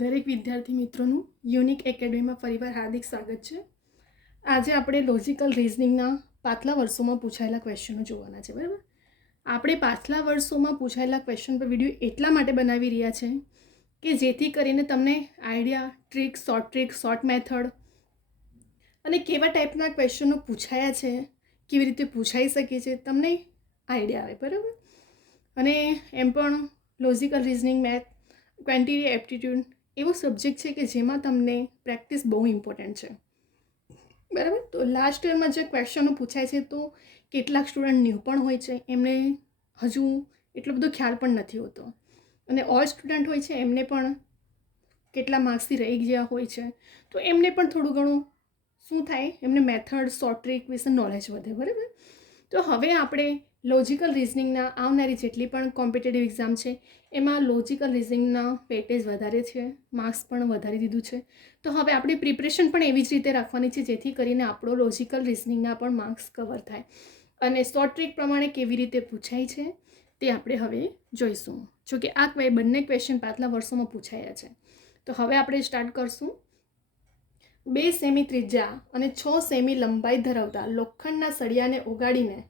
દરેક વિદ્યાર્થી મિત્રોનું યુનિક એકેડમીમાં ફરીવાર હાર્દિક સ્વાગત છે. આજે આપણે લોજિકલ રિઝનિંગના પાછલા વર્ષોમાં પૂછાયેલા ક્વેશ્ચનો જોવાના છે. બરાબર, આપણે પાછલા વર્ષોમાં પૂછાયેલા ક્વેશ્ચન પર વિડીયો એટલા માટે બનાવી રહ્યા છે કે જેથી કરીને તમને આઈડિયા, ટ્રીક, શોર્ટ મેથડ અને કેવા ટાઈપના ક્વેશ્ચનો પૂછાયા છે, કેવી રીતે પૂછાઈ શકે છે, તમને આઈડિયા આવે. બરાબર, અને એમ પણ logical reasoning, math, quantity aptitude એવો સબ્જેક્ટ છે કે જેમાં તમને પ્રેક્ટિસ બહુ ઇમ્પોર્ટન્ટ છે. બરાબર, તો લાસ્ટ યરમાં જે ક્વેશ્ચનો પૂછાય છે તો કેટલાક સ્ટુડન્ટ ન્યૂ પણ હોય છે, એમને હજુ એટલો બધો ખ્યાલ પણ નથી હોતો, અને ઓલ સ્ટુડન્ટ હોય છે એમને પણ કેટલા માર્ક્સથી રહી ગયા હોય છે, તો એમને પણ થોડું ઘણું શું થાય, એમને મેથડ, શોર્ટ ટ્રીક વિશે નોલેજ વધે. બરાબર, તો હવે આપણે લોજિકલ રિઝનિંગના આવનારી જેટલી પણ કોમ્પિટેટિવ એક્ઝામ છે એમાં લોજિકલ રિઝનિંગના વેટેજ વધારે છે, માર્ક્સ પણ વધારી દીધું છે. તો હવે આપણી પ્રિપરેશન પણ એવી જ રીતે રાખવાની છે જેથી કરીને આપણો લોજિકલ રિઝનિંગના પણ માર્ક્સ કવર થાય, અને શોર્ટ ટ્રીક પ્રમાણે કેવી રીતે પૂછાય છે તે આપણે હવે જોઈશું. જોકે આ બંને ક્વેશ્ચન પાછલા વર્ષોમાં પૂછાયા છે. તો હવે આપણે સ્ટાર્ટ કરશું. 2 સેમી ત્રિજ્યા અને 6 સેમી લંબાઈ ધરાવતા લોખંડના સળિયાને ઓગાળીને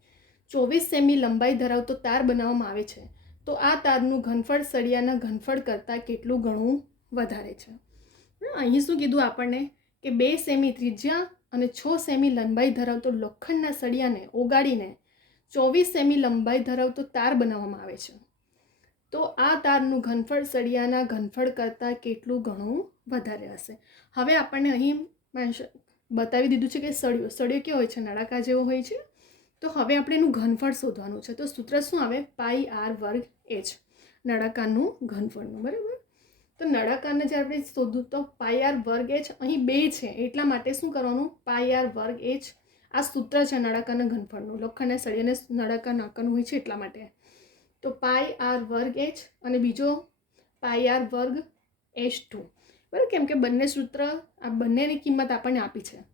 24 સેમી લંબાઈ ધરાવતો તાર બનાવવામાં આવે છે, તો આ તારનું ઘનફળ સળિયાના ઘનફળ કરતાં કેટલું ગણું વધારે છે. અહીં શું કીધું આપણને કે 2 સેમી ત્રિજ્યા અને 6 સેમી લંબાઈ ધરાવતો લોખંડના સળિયાને ઓગાળીને 24 સેમી લંબાઈ ધરાવતો તાર બનાવવામાં આવે છે, તો આ તારનું ઘનફળ સળિયાના ઘનફળ કરતાં કેટલું ગણું વધારે હશે. હવે આપણને અહીં બતાવી દીધું છે કે સળિયો કેવો હોય છે, નળાકાર જેવો હોય છે. તો હવે આપણે એનું ઘનફળ શોધવાનું છે. તો સૂત્ર શું આવે? પાઈ આર વર્ગ એચ, નળાકારનું ઘનફળનું. બરાબર, તો નળાકારને જ્યારે આપણે શોધવું તો પાઈ આર વર્ગ એચ અહીં 2 છે એટલા માટે શું કરવાનું? પાઈ આર વર્ગ એચ, આ સૂત્ર છે નળાકારના ઘનફળનું, લોખંડના સળિયાને નળાકાર નાખવાનું હોય છે એટલા માટે. તો પાઈ આર વર્ગ એચ અને બીજો પાઈ આર વર્ગ એચ 2. બરાબર, કેમ કે બંને સૂત્ર, આ બંનેની કિંમત આપણને આપી છે.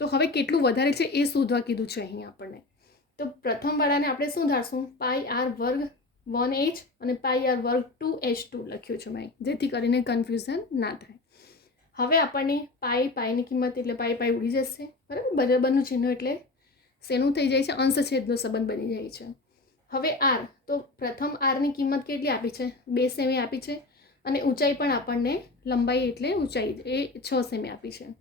તો હવે કેટલું વધારે છે એ શોધવા કીધું છે અહીં આપણને. તો પ્રથમ વાળાને આપણે શું ધારશું? પાઈ આર વર્ગ 1h અને પાઈ આર વર્ગ 2h2 લખ્યું છે મેં, જેથી કરીને કન્ફ્યુઝન ના થાય. હવે આપણને પાઈની કિંમત એટલે પાઈ ઉડી જશે. બરાબર, બરાબરનું ચિહ્ન એટલે શેનું થઈ જાય છે? અંશછેદનો સંબંધ બની જાય છે. હવે આર, તો પ્રથમ આરની કિંમત કેટલી આપી છે? 2 સેમી આપી છે, અને ઊંચાઈ પણ આપણને, લંબાઈ એટલે ઊંચાઈ એ 6 સેમી આપી છે.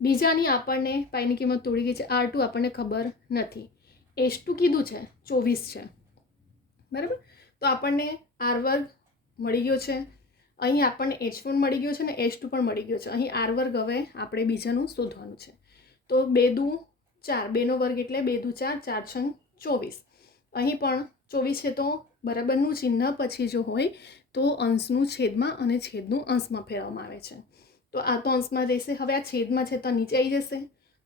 બીજાની આપણને પાઈની કિંમત તોડી ગઈ છે, R2 આપણને ખબર નથી. H2 કીધું છે 24 છે. બરાબર, તો આપણને આર વર્ગ મળી ગયો છે, અહીં આપણને H1 મળી ગયો છે ને H2 પણ મળી ગયો છે. અહીં આર વર્ગ હવે આપણે બીજાનું શોધવાનું છે. તો 2 દુ 4, 2નો વર્ગ એટલે 2 દુ 4, 4 છંગ 24. અહીં પણ 24 છે, તો બરાબરનું ચિહ્ન પછી જો હોય તો અંશનું છેદમાં અને છેદનું અંશમાં ફેરવવામાં આવે છે. તો આ તો અંશમાં જશે, હવે આ છેદમાં છે તો નીચે આવી જશે.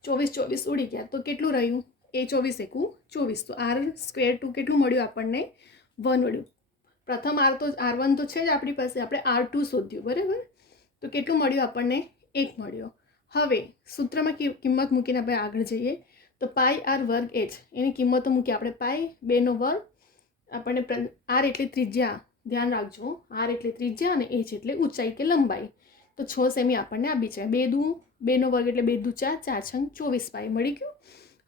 24 ઉડી ગયા તો કેટલું રહ્યું? એ 24 એકુ 24. તો આર સ્ક્વેર 2 કેટલું મળ્યું આપણને? 1 મળ્યું. પ્રથમ R1 તો છે જ આપણી પાસે, આપણે R2 શોધ્યું. બરાબર, તો કેટલું મળ્યું આપણને? 1 મળ્યો. હવે સૂત્રમાં કિંમત મૂકીને આપણે આગળ જઈએ તો પાઈ આર વર્ગ એચ, એની કિંમતો મૂકી આપણે. પાઈ 2નો વર્ગ, આપણને આર એટલે ત્રિજ્યા, ધ્યાન રાખજો, આર એટલે ત્રિજ્યા અને એચ એટલે ઊંચાઈ કે લંબાઈ. તો 6 સેમી આપણને આપી છે. 2નો વર્ગ એટલે 2 દુ 4, 4 છંગ 24 પાઈ મળી ગયું.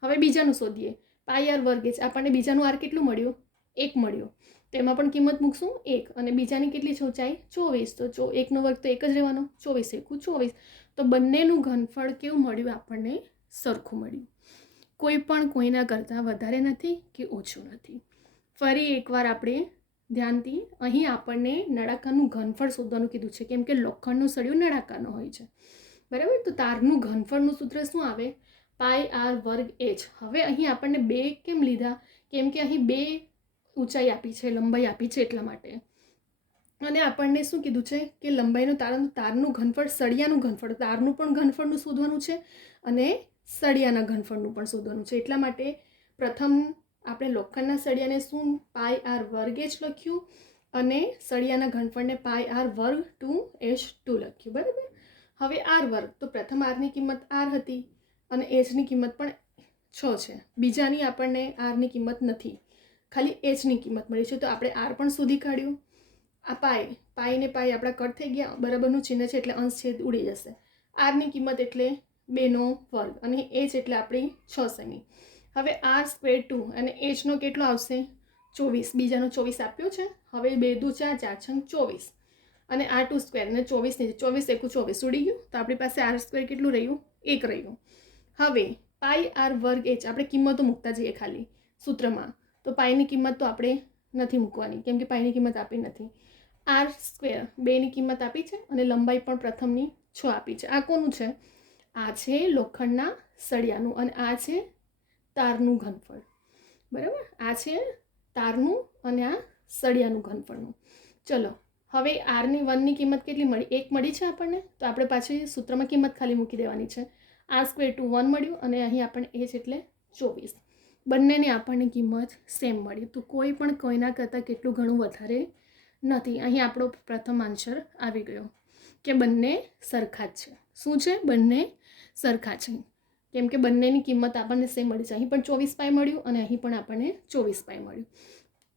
હવે બીજાનું શોધીએ. પાઈ આર વર્ગ એચ, આપણને બીજાનું આર કેટલું મળ્યું? 1 મળ્યું. તેમાં પણ કિંમત મૂકશું 1, અને બીજાની કેટલી છે ઊંચાઈ? 24. તો 1નો વર્ગ તો 1 જ રહેવાનો, 24 એકુ 24. તો બંનેનું ઘનફળ કેવું મળ્યું આપણને? સરખું મળ્યું. કોઈ પણ કોઈના કરતાં વધારે નથી કે ઓછું નથી. ફરી એકવાર આપણે ધ્યાનથી, અહીં આપણને નળાકારનું ઘનફળ શોધવાનું કીધું છે, કેમ કે લોખંડનું સળિયું નળાકારનો હોય છે. બરાબર, તો તારનું ઘનફળનું સૂત્ર શું આવે? પાઈ આર વર્ગ એચ. હવે અહીં આપણને 2 કેમ લીધા? કેમ કે અહીં 2 ઊંચાઈ આપી છે, લંબાઈ આપી છે એટલા માટે. અને આપણને શું કીધું છે કે લંબાઈનું તારનું ઘનફળ, સળિયાનું ઘનફળ, તારનું પણ ઘનફળનું શોધવાનું છે અને સળિયાના ઘનફળનું પણ શોધવાનું છે. એટલા માટે પ્રથમ આપણે લોખંડના સળિયાને શું? પાઈ આર વર્ગ એચ લખ્યું, અને સળિયાના ઘનફળને પાઈ આર વર્ગ 2h2 લખ્યું. બરાબર, હવે આર વર્ગ, તો પ્રથમ આરની કિંમત આર હતી અને એચની કિંમત પણ 6 છે. બીજાની આપણને આરની કિંમત નથી, ખાલી એચની કિંમત મળી છે, તો આપણે આર પણ શોધી કાઢ્યું. આ પાઈ ને પાઈ આપણા કટ થઈ ગયા, બરાબરનું ચિહ્ન છે એટલે અંશ છેદ ઉડી જશે. આરની કિંમત એટલે 2નો વર્ગ અને એચ એટલે આપણી 6 સેમી. હવે r²2 અને એચનો કેટલો આવશે 24, બીજાનો 24 આપ્યો છે. હવે 2 દુ 4, 4 છંગ 24 અને r2² અને 24 ની 24 એકુ 24 ઉડી ગયું. તો આપણી પાસે r² કેટલું રહ્યું 1 રહ્યું. હવે પાઈ આર વર્ગ એચ આપણે કિંમતો મૂકતા જઈએ ખાલી સૂત્રમાં. તો પાઈની કિંમત તો આપણે નથી મૂકવાની કેમ કે પાઈની કિંમત આપી નથી. r² 2ની કિંમત આપી છે અને લંબાઈ પણ પ્રથમની 6 આપી છે. આ કોનું છે? આ છે લોખંડના સળિયાનું અને આ છે તારનું ઘનફળ. બરાબર, આ છે તારનું અને આ સળિયાનું ઘનફળનું. ચલો હવે આરની 1ની કિંમત કેટલી મળી? 1 મળી છે આપણને. તો આપણે પાછી સૂત્રમાં કિંમત ખાલી મૂકી દેવાની છે. r²2 1 મળ્યું અને અહીં આપણને h એટલે 24. બંનેની આપણને કિંમત સેમ મળી. તો કોઈ પણ કોઈના કરતાં કેટલું ઘણું વધારે નથી. અહીં આપણો પ્રથમ આન્સર આવી ગયો કે બંને સરખા જ છે. શું છે? બંને સરખા છે કેમ કે બંનેની કિંમત આપણને સેમ મળી છે. અહીં પણ 24 પાઈ મળ્યું અને અહીં પણ આપણને 24 પાઈ મળ્યું.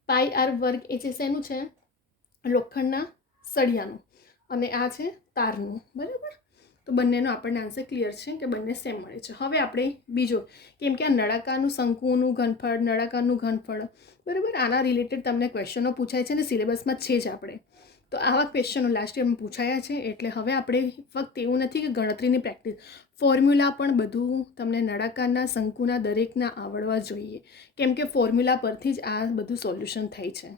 પાઈ આર વર્ગ એ છે શેનું છે? લોખંડના સળિયાનું અને આ છે તારનું. બરાબર, તો બંનેનો આપણને આન્સર ક્લિયર છે કે બંને સેમ મળે છે. હવે આપણે બીજો, કેમ કે આ નળાકારનું શંકુનું ઘનફળ, નળાકારનું ઘનફળ, બરાબર, આના રિલેટેડ તમને ક્વેશ્ચનો પૂછાય છે ને સિલેબસમાં છે જ આપણે. તો આવા ક્વેશ્ચનો લાસ્ટ યરમાં પૂછાયા છે. એટલે હવે આપણે ફક્ત એવું નથી કે ગણતરીની પ્રેક્ટિસ, ફોર્મ્યુલા પણ બધું તમને નળાકારના શંકુના દરેકના આવડવા જોઈએ કેમ કે ફોર્મ્યુલા પરથી જ આ બધું સોલ્યુશન થાય છે.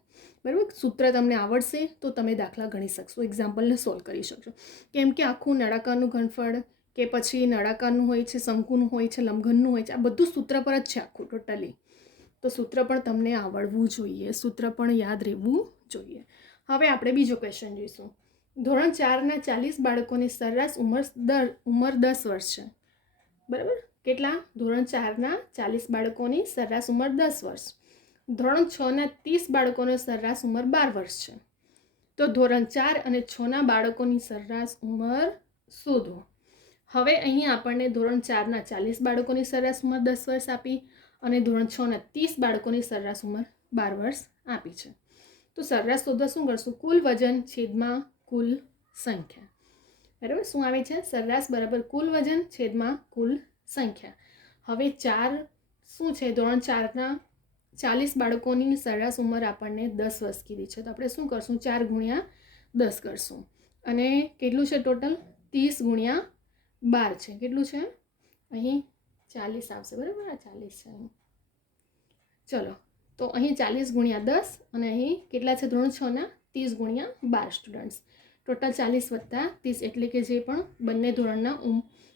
બરાબર, સૂત્ર તમને આવડશે તો તમે દાખલા ગણી શકશો, એક્ઝામ્પલને સોલ્વ કરી શકશો. કેમ કે આખું નળાકારનું ઘનફળ કે પછી નળાકારનું હોય છે, શંકુનું હોય છે, લંબઘનનું હોય છે, આ બધું સૂત્ર પર જ છે આખું ટોટલી. તો સૂત્ર પણ તમને આવડવું જોઈએ, સૂત્ર પણ યાદ રહેવું જોઈએ. હવે આપણે બીજો ક્વેશ્ચન જોઈશું. ધોરણ 4ના 40 બાળકોની સરેરાશ ઉંમર 10 વર્ષ છે. બરાબર, કેટલા? ધોરણ 4ના 40 બાળકોની સરેરાશ ઉંમર 10 વર્ષ. ધોરણ 6ના 30 બાળકોની સરેરાશ ઉંમર 12 વર્ષ છે. તો ધોરણ 4 અને 6ના બાળકોની સરેરાશ ઉંમર શોધો. હવે અહીં આપણને ધોરણ 4ના 40 બાળકોની સરેરાશ ઉંમર 10 વર્ષ આપી અને ધોરણ 6ના 30 બાળકોની સરેરાશ ઉંમર 12 વર્ષ આપી છે. તો સરેરાશ શોધવા શું કરશું? કુલ વજન છેદમાં કુલ સંખ્યા. બરાબર, શું આવે છે? સરેરાશ બરાબર કુલ વજન છેદમાં કુલ સંખ્યા. હવે 4 શું છે? ધોરણ 4ના 40 બાળકોની સરેરાશ ઉંમર આપણને 10 વર્ષ કીધી છે. તો આપણે શું કરશું? 4 ગુણ્યા 10 કરશું અને કેટલું છે ટોટલ? 30 ગુણ્યા 12 છે. કેટલું છે? અહીં 40 આવશે. બરાબર, આ 40 છે અહીં. ચલો, તો અહીં 40 ગુણ્યા 10 અને અહીં કેટલા છે? ધોરણ 6ના 30 ગુણ્યા 12 સ્ટુડન્ટ્સ. ટોટલ 40 વત્તા 30 એટલે કે જે પણ બંને ધોરણના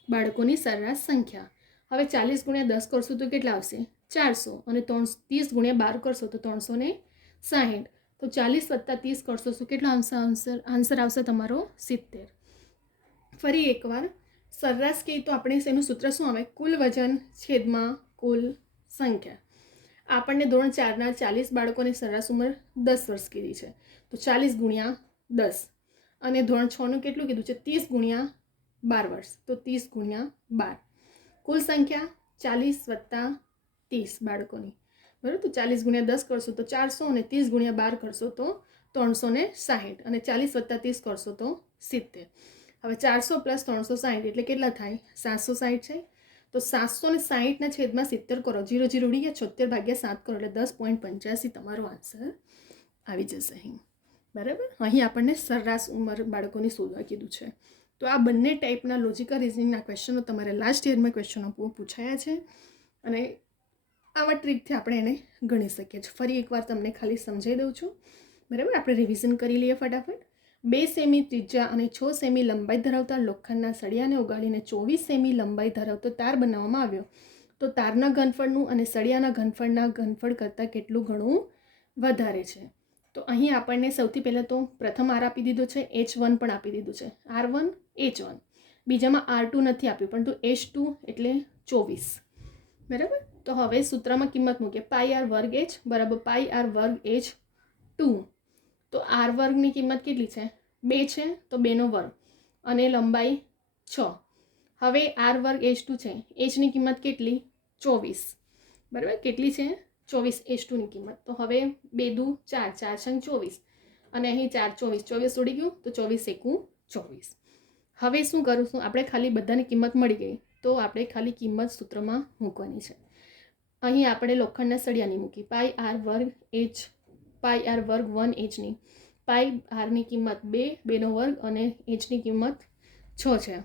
બાળકોની સરેરાશ સંખ્યા. હવે 40 ગુણ્યા 10 કરશું તો કેટલા આવશે? 400 અને 30 ગુણ્યા 12 કરશો તો 360. તો 40 વત્તા 30 કરશો તો કેટલો આન્સર આવશે તમારો? 70. ફરી એકવાર સરેરાશ કહીએ તો આપણે એનું સૂત્ર શું આવે? કુલ વજન છેદમાં કુલ સંખ્યા. આપણને ધોરણ 4ના 40 બાળકોની સરેરાશ ઉંમર 10 વર્ષ કીધી છે. તો 40 ગુણ્યા 10 અને ધોરણ 6નું કેટલું કીધું છે? 30 ગુણ્યા 12 વર્ષ. તો 30 ગુણ્યા 12. કુલ સંખ્યા 40 વત્તા 30 બાળકોની. બરાબર, તો 40 ગુણ્યા 10 કરશો તો 400 અને 30 ગુણ્યા 12 કરશો તો 360 અને 40 વત્તા 30 કરશો તો 70. હવે 400 પ્લસ 360 એટલે કેટલા થાય? 760 છે. તો 760ના છેદમાં 70 કરો, 0 0 ઉડી ગયા, 76 ભાગ્યા 7 કરો એટલે 10.85 તમારો આન્સર આવી જશે અહીં. બરાબર, અહીં આપણને સરેરાશ ઉંમર બાળકોની શોધવા કીધું છે. તો આ બંને ટાઈપના લોજિકલ રિઝનિંગના ક્વેશ્ચનો તમારે લાસ્ટ યરમાં ક્વેશ્ચનો પૂછાયા છે અને આવા ટ્રીકથી આપણે એને ગણી શકીએ છીએ. ફરી એકવાર તમને ખાલી સમજાવી દઉં છું. બરાબર, આપણે રિવિઝન કરી લઈએ ફટાફટ. 2 સેમી ત્રિજ્યા અને 6 સેમી લંબાઈ ધરાવતા લોખંડના સળિયાને ઓગાળીને 24 સેમી લંબાઈ ધરાવતો તાર બનાવવામાં આવ્યો. તો તારના ઘનફળનું અને સળિયાના ઘનફળના ઘનફળ કરતાં કેટલું ઘણું વધારે છે? તો અહીં આપણને સૌથી પહેલાં તો પ્રથમ આર આપી દીધો છે, H1 પણ આપી દીધું છે, R1 H1. બીજામાં R2 નથી આપ્યું પરંતુ H2 એટલે 24. બરાબર, તો હવે સૂત્રમાં કિંમત મૂકીએ. પાઈ આર વર્ગ H બરાબર પાઈ આર વર્ગ H2. તો આર વર્ગની કિંમત કેટલી છે? 2 છે તો 2નો વર્ગ અને લંબાઈ 6. હવે આર વર્ગ H2 છે, Hની કિંમત કેટલી? 24. બરાબર, કેટલી છે? 24 H2ની કિંમત. તો હવે 2 દુ 4, 4 છંગ 24 અને અહીં 4 24 24 ઉડી ગયું, તો 24 એકું 24. હવે શું કરીશું, આપણે ખાલી બધાની કિંમત મળી ગઈ, તો આપણે ખાલી કિંમત સૂત્રમાં મૂકવાની છે. અહીં આપણે લોખંડના સળિયાની મૂકી, પાઈ આર વર્ગ એચ, પાઈ આર વર્ગ 1 એચની, પાઈ આરની કિંમત 2, 2નો વર્ગ અને એચની કિંમત 6 છે.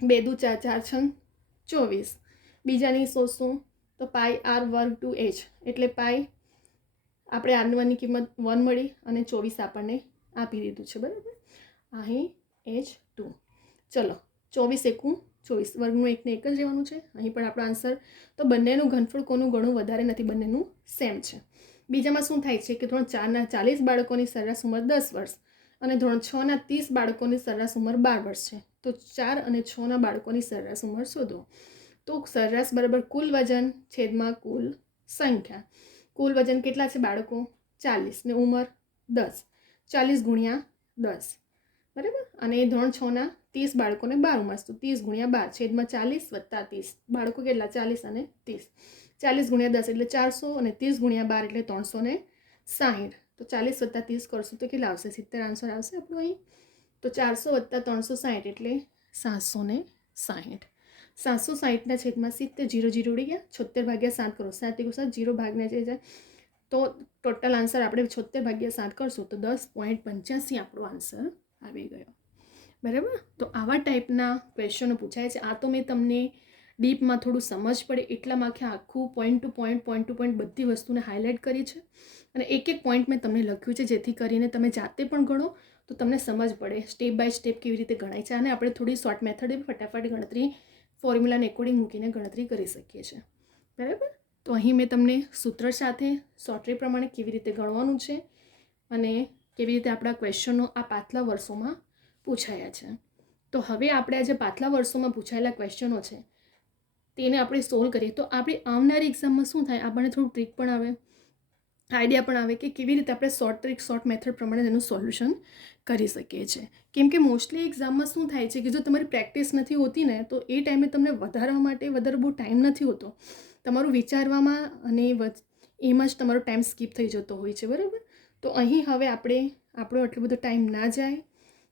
2 દુ 4, 4 6 24. બીજાની શોધશું તો પાઈ આર વર્ગ 2h, એટલે પાઈ આપણે આર1ની કિંમત 1 મળી અને 24 આપણને આપી દીધું છે, બરાબર. અહીં h2. ચલો 24 એકું 24, વર્ગનું એકને એક જ રહેવાનું છે. અહીં પણ આપણો આન્સર. તો બંનેનું ઘનફળ કોનું ઘણું વધારે નથી, બંનેનું સેમ છે. બીજામાં શું થાય છે કે ધોરણ 4ના 40 બાળકોની સરેરાશ ઉંમર 10 વર્ષ અને ધોરણ 6ના 30 બાળકોની સરેરાશ ઉંમર 12 વર્ષ છે. તો 4 અને 6ના બાળકોની સરેરાશ ઉંમર શોધો. તો સરેરાશ બરાબર કુલ વજન છેદમાં કુલ સંખ્યા. કુલ વજન કેટલા છે બાળકો? 40 ને ઉંમર 10, 40 ગુણ્યા 10, બરાબર. અને ધોરણ 6ના 30 બાળકોને 12 ઉંમર, તો 30 ગુણ્યા 12 છેદમાં 40 વત્તા 30. બાળકો કેટલા? 40 અને 30. 40 ગુણ્યા 10 એટલે 400 અને 30 ગુણ્યા 12 એટલે 360. તો 40 વત્તા 30 કરશું તો કેટલા આવશે? 70 આન્સર આવશે આપણું અહીં. તો 400 વત્તા 360 એટલે 760. 760ના છેદમાં 70, 0 0 ઉડી ગયા. 76 ભાગ્યા 7 કરો, 7 એકુ 7, 0 ભાગને જાય, તો ટોટલ આન્સર આપણે 76 ભાગ્યા 7 કરશું તો 10.85 આપણો આન્સર આવી ગયો, બરાબર. તો આવા ટાઈપના ક્વેશ્ચનો પૂછાય છે. આ તો મેં તમને ડીપમાં થોડું સમજ પડે એટલામાં આખું પોઈન્ટ ટુ પોઈન્ટ બધી વસ્તુને હાઇલાઇટ કરી છે અને એક એક પોઈન્ટ મેં તમને લખ્યું છે, જેથી કરીને તમે જાતે પણ ગણો તો તમને સમજ પડે સ્ટેપ બાય સ્ટેપ કેવી રીતે ગણાય છે. અને આપણે થોડી શોર્ટ મેથડ ફટાફટ ગણતરી ફોર્મ્યુલાને એકોર્ડિંગ મૂકીને ગણતરી કરી શકીએ છીએ, બરાબર. તો અહીં મેં તમને સૂત્ર સાથે શોર્ટરી પ્રમાણે કેવી રીતે ગણવાનું છે અને કેવી રીતે આપણા ક્વેશ્ચનો આ પાછલા વર્ષોમાં પૂછાયા છે. તો હવે આપણે આજે પાછલા વર્ષોમાં પૂછાયેલા ક્વેશ્ચનો છે તેને આપણે સોલ્વ કરીએ તો આપણી આવનારી એક્ઝામમાં શું થાય, આપણને થોડું ટ્રીક પણ આવે, આઈડિયા પણ આવે કે કેવી રીતે આપણે શોર્ટ ટ્રીક શોર્ટ મેથડ પ્રમાણે તેનું સોલ્યુશન કરી શકીએ છીએ. કેમ કે મોસ્ટલી એક્ઝામમાં શું થાય છે કે જો તમારી પ્રેક્ટિસ નથી હોતી ને તો એ ટાઈમે તમને વધારવા માટે વધારે બહુ ટાઈમ નથી હોતો, તમારું વિચારવામાં અને એમાં જ તમારો ટાઈમ સ્કીપ થઈ જતો હોય છે, બરાબર. તો અહીં હવે આપણો એટલો બધો ટાઈમ ના જાય,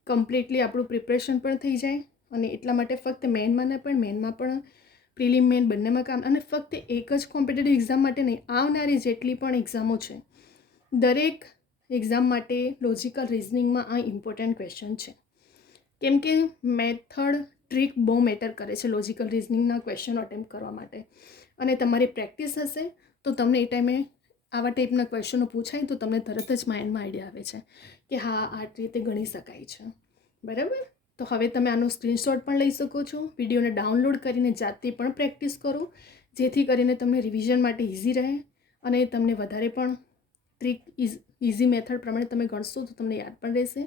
કમ્પ્લીટલી આપણું પ્રિપરેશન પણ થઈ જાય અને એટલા માટે ફક્ત મેનમાં પણ પ્રિલિમ મેન બંનેમાં કામ. અને ફક્ત એક જ કોમ્પિટિટિવ એક્ઝામ માટે નહીં, આવનારી જેટલી પણ એક્ઝામો છે દરેક એક્ઝામ માટે લોજિકલ રિઝનિંગમાં આ ઇમ્પોર્ટન્ટ ક્વેશ્ચન છે. કેમ કે મેથડ ટ્રીક બહુ મેટર કરે છે લોજિકલ રિઝનિંગના ક્વેશ્ચનો અટેમ્પ્ટ કરવા માટે. અને તમારી પ્રેક્ટિસ હશે તો તમને એ ટાઈમે આવા ટાઈપના ક્વેશ્ચનો પૂછાય તો તમને તરત જ માઇન્ડમાં આઈડિયા આવે છે કે હા આ રીતે ગણી શકાય છે, બરાબર. તો હવે તમે આનો સ્ક્રીનશોટ પણ લઈ શકો છો, વિડીયોને ડાઉનલોડ કરીને જાતે પણ પ્રેક્ટિસ કરો, જેથી કરીને તમને રિવિઝન માટે ઇઝી રહે અને તમને વધારે પણ ટ્રીક ઇઝી મેથડ પ્રમાણે તમે ગણશો તો તમને યાદ પણ રહેશે,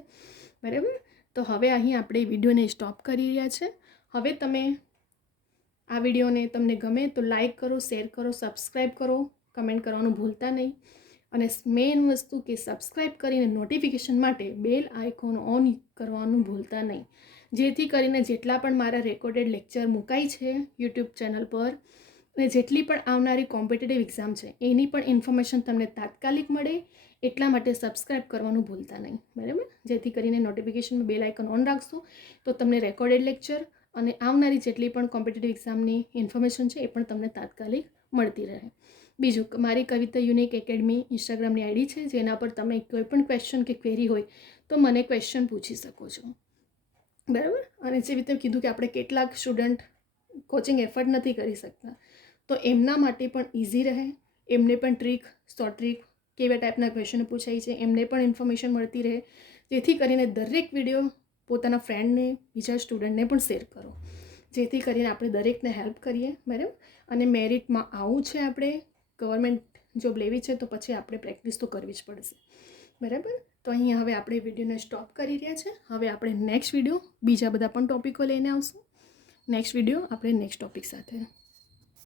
બરાબર. તો હવે અહીં આપણે વિડીયોને સ્ટોપ કરી રહ્યા છે. હવે તમે આ વિડીયોને તમને ગમે તો લાઈક કરો, શેર કરો, સબસ્ક્રાઈબ કરો, કમેન્ટ કરવાનું ભૂલતા નહીં. અને મેઇન વસ્તુ કે સબસ્ક્રાઈબ કરીને નોટિફિકેશન માટે બેલ આઇકોન ઓન કરવાનું ભૂલતા નહીં, જેથી કરીને જેટલા પણ મારા રેકોર્ડેડ લેક્ચર મુકાય છે યુટ્યુબ ચેનલ પર અને જેટલી પણ આવનારી કોમ્પિટિટિવ એક્ઝામ છે એની પણ ઇન્ફોર્મેશન તમને તાત્કાલિક મળે એટલા માટે સબસ્ક્રાઈબ કરવાનું ભૂલતા નહીં, બરાબર. જેથી કરીને નોટિફિકેશનમાં બેલ આઇકોન ઓન રાખશો તો તમને રેકોર્ડેડ લેક્ચર અને આવનારી જેટલી પણ કોમ્પિટિટિવ એક્ઝામની ઇન્ફોર્મેશન છે એ પણ તમને તાત્કાલિક મળતી રહે. બીજું, મારી કવિતા યુનિક એકેડમી ઇન્સ્ટાગ્રામની આઈડી છે, જેના પર તમે કોઈ પણ ક્વેશ્ચન કે ક્વેરી હોય તો મને ક્વેશ્ચન પૂછી શકો છો, બરાબર. અને જેવી રીતે કીધું કે આપણે કેટલાક સ્ટુડન્ટ કોચિંગ એફર્ટ નથી કરી શકતા, તો એમના માટે પણ ઇઝી રહે, એમને પણ ટ્રીક શોર્ટ ટ્રીક કેવા ટાઈપના ક્વેશ્ચન પૂછાય છે એમને પણ ઇન્ફોર્મેશન મળતી રહે, જેથી કરીને દરેક વિડીયો પોતાના ફ્રેન્ડને, બીજા સ્ટુડન્ટને પણ શેર કરો, જેથી કરીને આપણે દરેકને હેલ્પ કરીએ, બરાબર. અને મેરિટમાં આવું છે, આપણે ગવર્મેન્ટ જોબ લેવી છે તો પછી આપણે પ્રેક્ટિસ તો કરવી જ પડશે, બરાબર. તો અહીં હવે આપણે વિડીયોને સ્ટોપ કરી રહ્યા છે. હવે આપણે નેક્સ્ટ વિડીયો બીજા બધા પણ ટોપિકો લઈને આવશું. નેક્સ્ટ વિડીયો આપણે નેક્સ્ટ ટોપિક સાથે